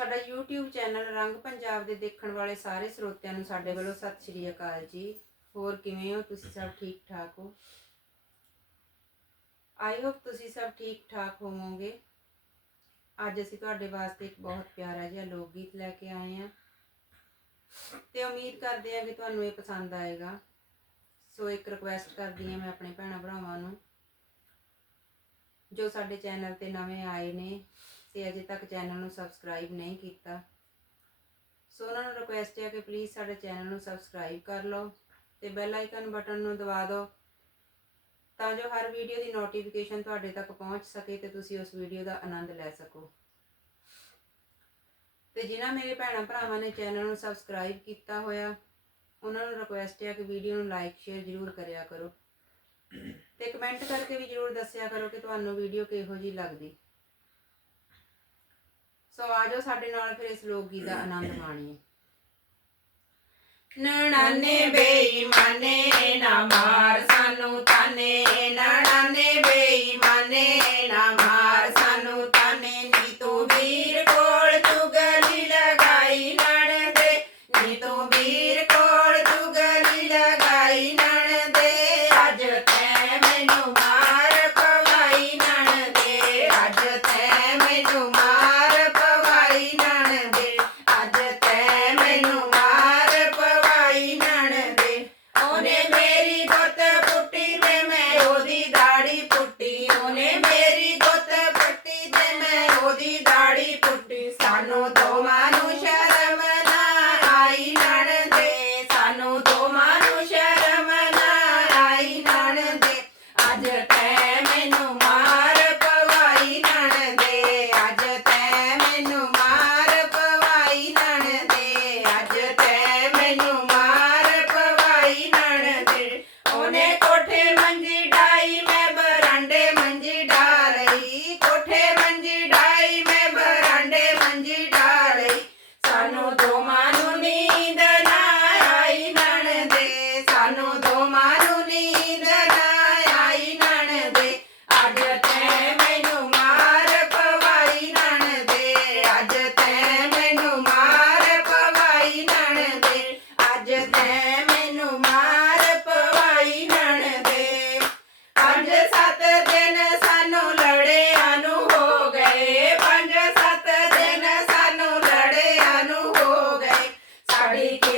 ਸਾਡਾ YouTube channel ਰੰਗ ਪੰਜਾਬ ਦੇ ਦੇਖਣ ਵਾਲੇ ਸਾਰੇ ਸਰੋਤਿਆਂ ਨੂੰ ਸਾਡੇ ਵੱਲੋਂ ਸਤਿ ਸ਼੍ਰੀ ਅਕਾਲ ਜੀ। ਹੋਰ ਕਿਵੇਂ ਹੋ? ਤੁਸੀਂ ਸਭ ਠੀਕ ਠਾਕ ਹੋ? ਆਈ ਹੋਪ ਤੁਸੀਂ ਸਭ ਠੀਕ ਠਾਕ ਹੋਵੋਗੇ। ਅੱਜ ਅਸੀਂ ਤੁਹਾਡੇ ਵਾਸਤੇ ਇੱਕ ਬਹੁਤ ਪਿਆਰਾ ਜਿਹਾ ਲੋਕ ਗੀਤ ਲੈ ਕੇ ਆਏ ਹਾਂ। ਤੇ ਉਮੀਦ ਕਰਦੇ ਹਾਂ ਕਿ ਤੁਹਾਨੂੰ ਇਹ ਪਸੰਦ ਆਏਗਾ। ਸੋ ਇੱਕ ਰਿਕੁਐਸਟ ਕਰਦੀ ਹਾਂ ਮੈਂ ਆਪਣੇ ਭੈਣਾਂ ਭਰਾਵਾਂ ਨੂੰ, ਜੋ ਸਾਡੇ ਚੈਨਲ ਤੇ ਨਵੇਂ ਆਏ ਨੇ। ਤੇ ਅਜੇ ਤੱਕ ਚੈਨਲ ਨੂੰ ਸਬਸਕ੍ਰਾਈਬ ਨਹੀਂ ਕੀਤਾ। ਸੋ ਉਹਨਾਂ ਨੂੰ ਰਿਕੁਐਸਟ ਹੈ ਕਿ ਪਲੀਜ਼ ਸਾਡੇ ਚੈਨਲ ਨੂੰ ਸਬਸਕ੍ਰਾਈਬ ਕਰ ਲਓ ਤੇ ਬੈਲ ਆਈਕਨ ਬਟਨ ਨੂੰ ਦਬਾ ਦਿਓ ਤਾਂ ਜੋ ਹਰ ਵੀਡੀਓ ਦੀ ਨੋਟੀਫਿਕੇਸ਼ਨ ਤੁਹਾਡੇ ਤੱਕ ਪਹੁੰਚ ਸਕੇ ਤੇ ਤੁਸੀਂ ਉਸ ਵੀਡੀਓ ਦਾ ਆਨੰਦ ਲੈ ਸਕੋ। ਤੇ ਜਿਨ੍ਹਾਂ ਮੇਰੇ ਭੈਣਾਂ ਭਰਾਵਾਂ ਨੇ ਚੈਨਲ ਨੂੰ ਸਬਸਕ੍ਰਾਈਬ ਕੀਤਾ ਹੋਇਆ, ਉਹਨਾਂ ਨੂੰ ਰਿਕੁਐਸਟ ਹੈ ਕਿ ਵੀਡੀਓ ਨੂੰ ਲਾਈਕ ਸ਼ੇਅਰ ਜ਼ਰੂਰ ਕਰਿਆ ਕਰੋ ਤੇ ਕਮੈਂਟ ਕਰਕੇ ਵੀ ਜ਼ਰੂਰ ਦੱਸਿਆ ਕਰੋ ਕਿ ਤੁਹਾਨੂੰ ਵੀਡੀਓ ਕਿਹੋ ਜੀ ਲੱਗਦੀ। ਸੋ ਆਜੋ ਸਾਡੇ ਨਾਲ ਫਿਰ ਇਸ ਲੋਕ ਗੀਤ ਦਾ ਆਨੰਦ ਮਾਣੀਏ। ਨਣਾਨੇ ਬੇਈਮਾਨੇ ਨਾ ਮਾਰ ਸਾਨੂੰ ਤਾਨੇ, ਨਣਾਨੇ ਬੇਈਮਾਨੇ ਨਾ ਮਾਰ ਸਾਨੂੰ ਤਾਨੇ, ਨੀ did. rico.